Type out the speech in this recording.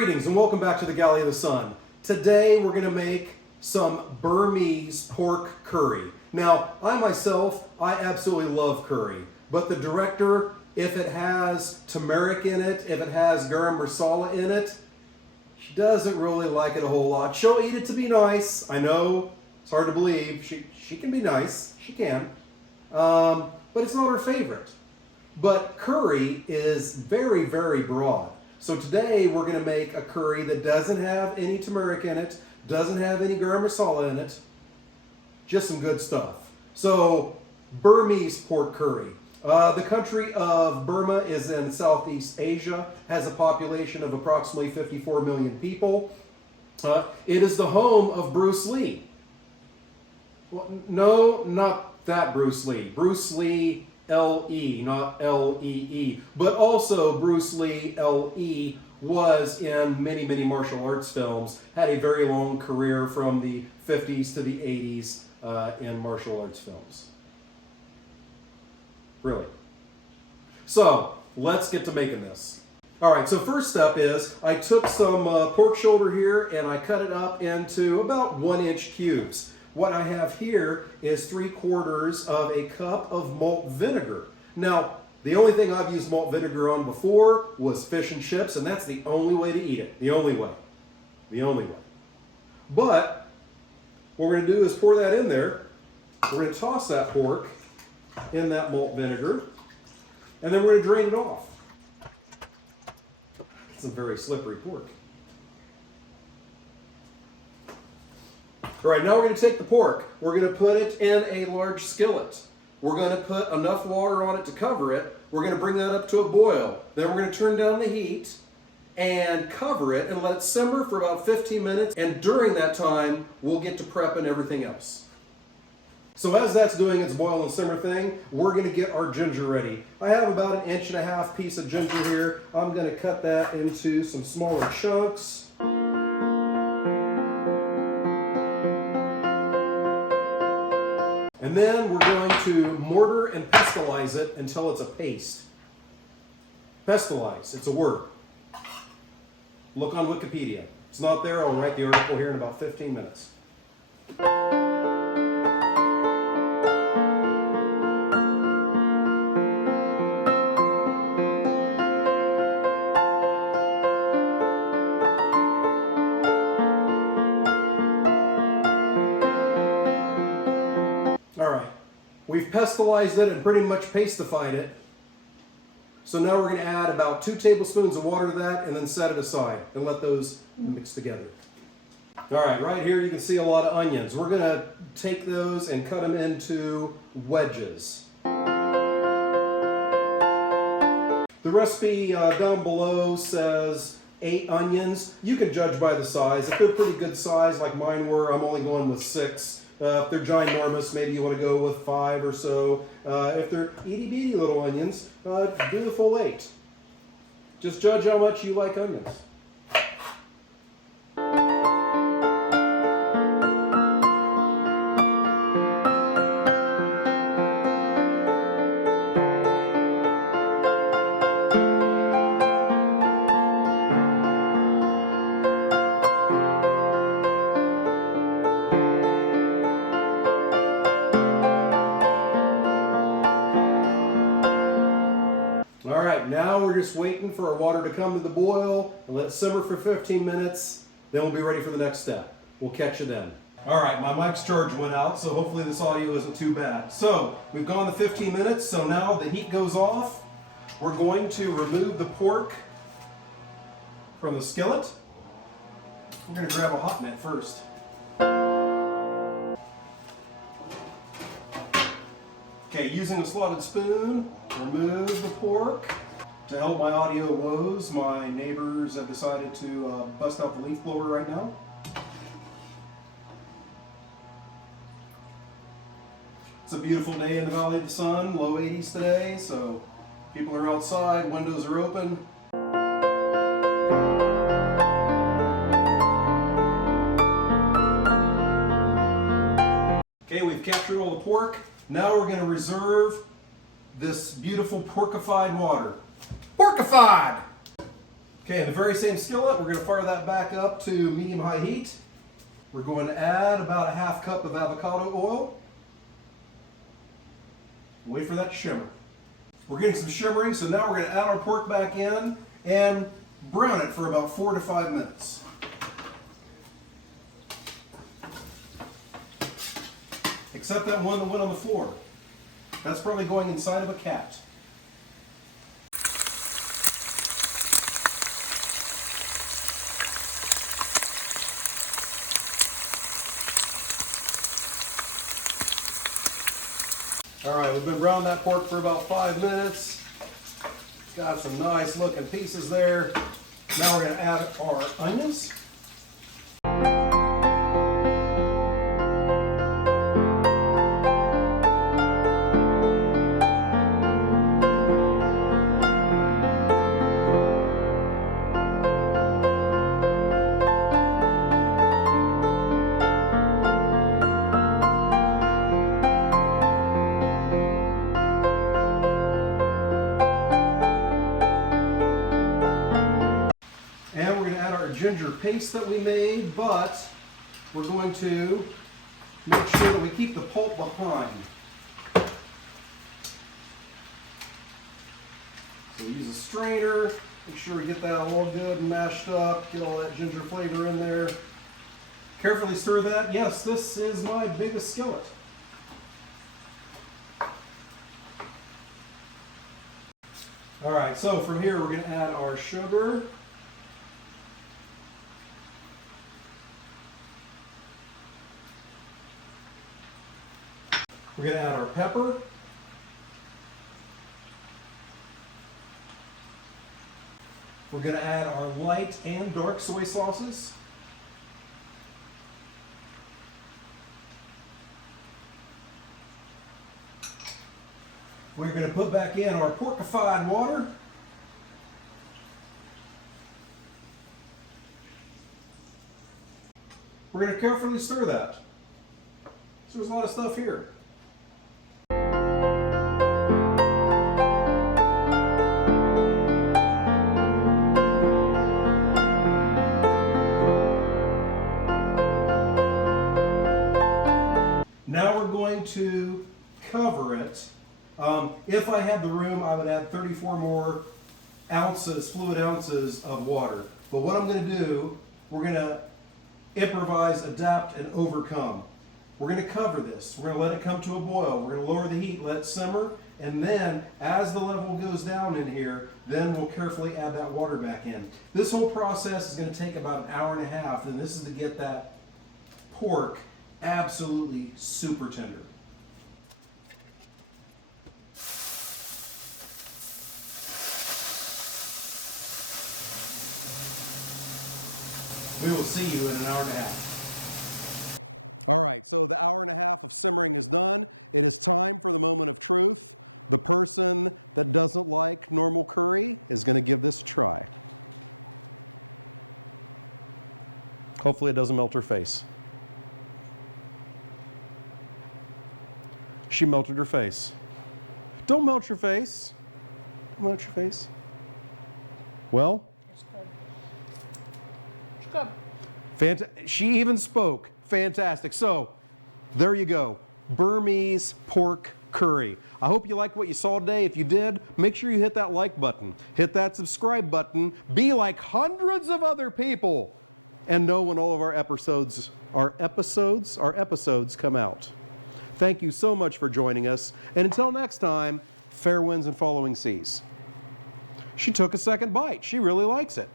Greetings and welcome back to the Galley of the Sun. Today we're going to make some Burmese pork curry. Now, I myself, I absolutely love curry, but the director, if it has turmeric in it, if it has garam masala in it, she doesn't really like it a whole lot. She'll eat it to be nice. I know, it's hard to believe. She can be nice. She can. But it's not her favorite. But curry is very, very broad. So today we're going to make a curry that doesn't have any turmeric in it, doesn't have any garam masala in it, just some good stuff. So Burmese pork curry. The country of Burma is in Southeast Asia, has a population of approximately 54 million people. It is the home of Bruce Lee. Well, no, not that Bruce Lee. Bruce Lee L.E., not L-E-E. But also Bruce Lee L.E. was in many, many martial arts films, had a very long career from the 50s to the 80s in martial arts films. Really. So, let's get to making this. Alright, so first step is, I took some pork shoulder here and I cut it up into about 1-inch cubes. What I have here is 3/4 of a cup of malt vinegar. Now, the only thing I've used malt vinegar on before was fish and chips, and that's the only way to eat it. The only way. The only way. But, what we're going to do is pour that in there. We're going to toss that pork in that malt vinegar, and then we're going to drain it off. It's a very slippery pork. All right, now we're going to take the pork. We're going to put it in a large skillet. We're going to put enough water on it to cover it. We're going to bring that up to a boil. Then we're going to turn down the heat and cover it and let it simmer for about 15 minutes. And during that time, we'll get to prepping everything else. So as that's doing its boil and simmer thing, we're going to get our ginger ready. I have about 1.5 inch piece of ginger here. I'm going to cut that into some smaller chunks. And then we're going to mortar and pestilize it until it's a paste. Pestilize, it's a word. Look on Wikipedia. It's not there, I'll write the article here in about 15 minutes. We've pestalized it and pretty much pastified it. So now we're going to add about 2 tablespoons of water to that and then set it aside and let those mix together. Alright, right here you can see a lot of onions. We're going to take those and cut them into wedges. The recipe down below says 8 onions. You can judge by the size. If they're pretty good size like mine were, I'm only going with 6. If they're ginormous, maybe you want to go with 5 or so. If they're itty-bitty little onions, do the full 8. Just judge how much you like onions. Now we're just waiting for our water to come to the boil and let it simmer for 15 minutes. Then we'll be ready for the next step. We'll catch you then. Alright, my mic's charge went out, so hopefully this audio isn't too bad. So, we've gone the 15 minutes, so now the heat goes off. We're going to remove the pork from the skillet. We're going to grab a hot net first. Okay, using a slotted spoon, remove the pork. To help my audio woes, my neighbors have decided to bust out the leaf blower right now. It's a beautiful day in the Valley of the Sun, low 80s today, so people are outside, windows are open. Okay, we've captured all the pork. Now we're going to reserve this beautiful porkified water. Porkified! Okay, in the very same skillet, we're going to fire that back up to medium-high heat. We're going to add about a half cup of avocado oil. Wait for that to shimmer. We're getting some shimmering, so now we're going to add our pork back in and brown it for about 4 to 5 minutes. Except that one that went on the floor. That's probably going inside of a cat. All right, we've been browning that pork for about 5 minutes. Got some nice looking pieces there. Now we're going to add our onions. And we're going to add our ginger paste that we made, but we're going to make sure that we keep the pulp behind. So we use a strainer, make sure we get that all good and mashed up, get all that ginger flavor in there. Carefully stir that. Yes, this is my biggest skillet. All right, so from here we're going to add our sugar. We're going to add our pepper. We're going to add our light and dark soy sauces. We're going to put back in our porkified water. We're going to carefully stir that. So there's a lot of stuff here. Now we're going to cover it. If I had the room, I would add 34 more ounces, fluid ounces of water. But what I'm going to do, we're going to improvise, adapt, and overcome. We're going to cover this. We're going to let it come to a boil. We're going to lower the heat, let it simmer, and then as the level goes down in here, then we'll carefully add that water back in. This whole process is going to take about an hour and a half, and this is to get that pork absolutely super tender. We will see you in an hour and a half. All right, so the hour and a half of simmering is done. It is time for the moment of truth. The person that doesn't like normal curry is going to give this a try. Hopefully it doesn't melt her face. She melted her face. Don't melt your face. Don't melt your face. Well? It's good. It's good. She even spoke. Fantastic. So, there you go. Burmese pork curry. I hope you liked what you saw today. If you did, make sure you hit that like button. Hit that subscribe button. Be like hundreds of other people. And know when all of our episodes come out. Thank you so much for joining us. And until next time, fair winds and following seas. She took a second bite. She really likes it.